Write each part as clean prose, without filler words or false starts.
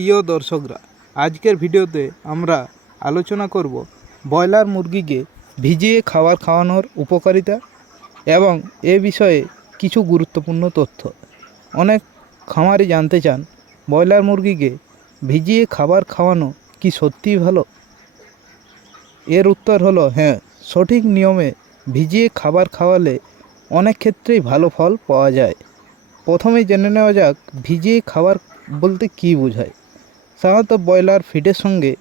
প্রিয় দর্শকরা, আজকের ভিডিওতে আমরা আলোচনা করব ব্রয়লার মুরগিকে ভিজিয়ে খাবার খাওয়ানোর উপকারিতা এবং এ বিষয়ে কিছু গুরুত্বপূর্ণ তথ্য। অনেক খামারি জানতে চান ব্রয়লার মুরগিকে ভিজিয়ে খাবার খাওয়ানো কি সত্যিই ভালো? এর উত্তর হলো হ্যাঁ, সঠিক নিয়মে ভিজিয়ে খাবার খাওয়ালে অনেক ক্ষেত্রেই ভালো ফল পাওয়া যায়। প্রথমেই জেনে নেওয়া যাক ভিজিয়ে খাবার বলতে কী বোঝায়। সাধারণত ব্রয়লার ফিডের সঙ্গে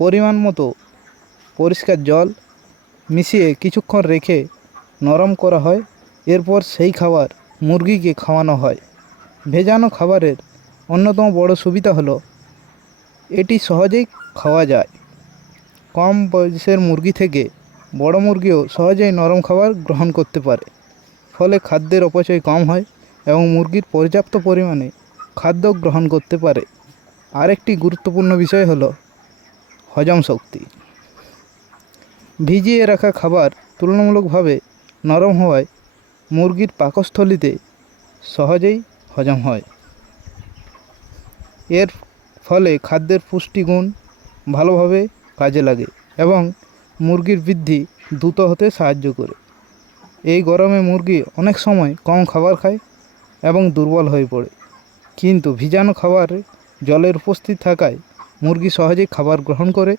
পরিমাণ মতো পরিষ্কার জল মিশিয়ে কিছুক্ষণ রেখে নরম করা হয়। এরপর সেই খাবার মুরগিকে খাওয়ানো হয়। ভেজানো খাবারের অন্যতম বড় সুবিধা হলো এটি সহজেই খাওয়া যায়। কম বয়সের মুরগি থেকে বড় মুরগিও সহজেই নরম খাবার গ্রহণ করতে পারে। ফলে খাদ্যের অপচয় কম হয় এবং মুরগির পর্যাপ্ত পরিমাণে খাদ্য গ্রহণ করতে পারে। আরেকটি গুরুত্বপূর্ণ বিষয় হলো হজম শক্তি। ভিজিয়ে রাখা খাবার তুলনামূলকভাবে নরম হওয়ায় মুরগির পাকস্থলীতে সহজেই হজম হয়। এর ফলে খাদ্যের পুষ্টিগুণ ভালোভাবে কাজে লাগে এবং মুরগির বৃদ্ধি দ্রুত হতে সাহায্য করে। এই গরমে মুরগি অনেক সময় কম খাবার খায় এবং দুর্বল হয়ে পড়ে, কিন্তু ভিজানো খাবারে জলের উপস্থিত থাকায় মুরগি সহজেই খাবার গ্রহণ করে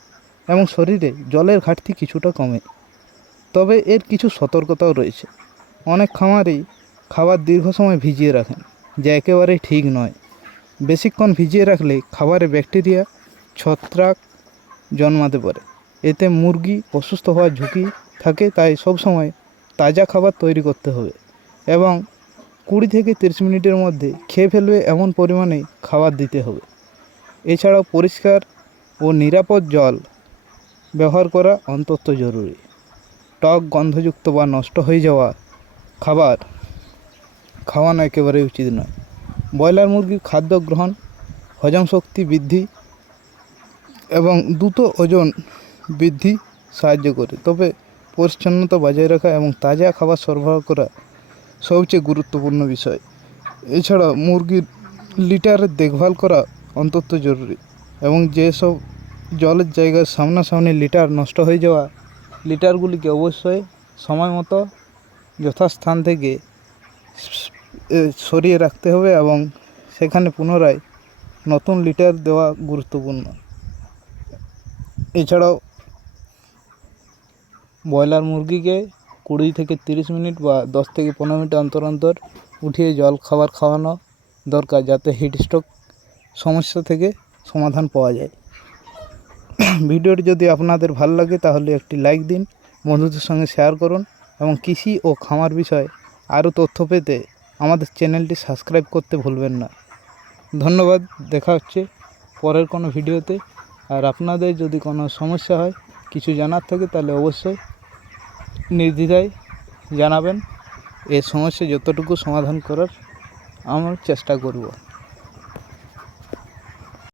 এবং শরীরে জলের ঘাটতি কিছুটা কমে। তবে এর কিছু সতর্কতাও রয়েছে। অনেক খামারেই খাবার দীর্ঘ সময় ভিজিয়ে রাখেন, যা একেবারেই ঠিক নয়। বেশিক্ষণ ভিজিয়ে রাখলে খাবারে ব্যাকটেরিয়া, ছত্রাক জন্মাতে পারে। এতে মুরগি অসুস্থ হওয়ার ঝুঁকি থাকে। তাই সবসময় তাজা খাবার তৈরি করতে হবে এবং 20 থেকে 30 মিনিটের মধ্যে খেয়ে ফেলবে এমন পরিমাণে খাবার দিতে হবে। এছাড়াও পরিষ্কার ও নিরাপদ জল ব্যবহার করা অত্যন্ত জরুরি। টক, গন্ধযুক্ত বা নষ্ট হয়ে যাওয়া খাবার খাওয়ানো একেবারেই উচিত নয়। ব্রয়লার মুরগির খাদ্য গ্রহণ হজম শক্তি বৃদ্ধি এবং দ্রুত ওজন বৃদ্ধি সাহায্য করে। তবে পরিচ্ছন্নতা বজায় রাখা এবং তাজা খাবার সরবরাহ করা সবচেয়ে গুরুত্বপূর্ণ বিষয়। এছাড়া মুরগির লিটারের দেখভাল করা অত্যন্ত জরুরি এবং যেসব জলের জায়গায় সামনাসামনি লিটার নষ্ট হয়ে যাওয়া লিটারগুলিকে অবশ্যই সময় মতো যথাস্থান থেকে সরিয়ে রাখতে হবে এবং সেখানে পুনরায় নতুন লিটার দেওয়া গুরুত্বপূর্ণ। এছাড়াও ব্রয়লার মুরগিকে 20 থেকে 30 মিনিট বা 10 থেকে 15 মিনিট অন্তর অন্তর উঠিয়ে জল খাবার খাওয়ানো দরকার, যাতে হিট স্ট্রোক সমস্যা থেকে সমাধান পাওয়া যায়। ভিডিওটি যদি আপনাদের ভালো লাগে তাহলে একটি লাইক দিন, বন্ধুদের সঙ্গে শেয়ার করুন এবং কৃষি ও খামার বিষয়ে আরও তথ্য পেতে আমাদের চ্যানেলটি সাবস্ক্রাইব করতে ভুলবেন না। ধন্যবাদ। দেখা হচ্ছে পরের কোনো ভিডিওতে। আর আপনাদের যদি কোনো সমস্যা হয়, কিছু জানার থাকে, তাহলে অবশ্যই নির্দ্বিধায় জানাবেন। এই সমস্যা যতটুকু সমাধান করার আমরা চেষ্টা করব।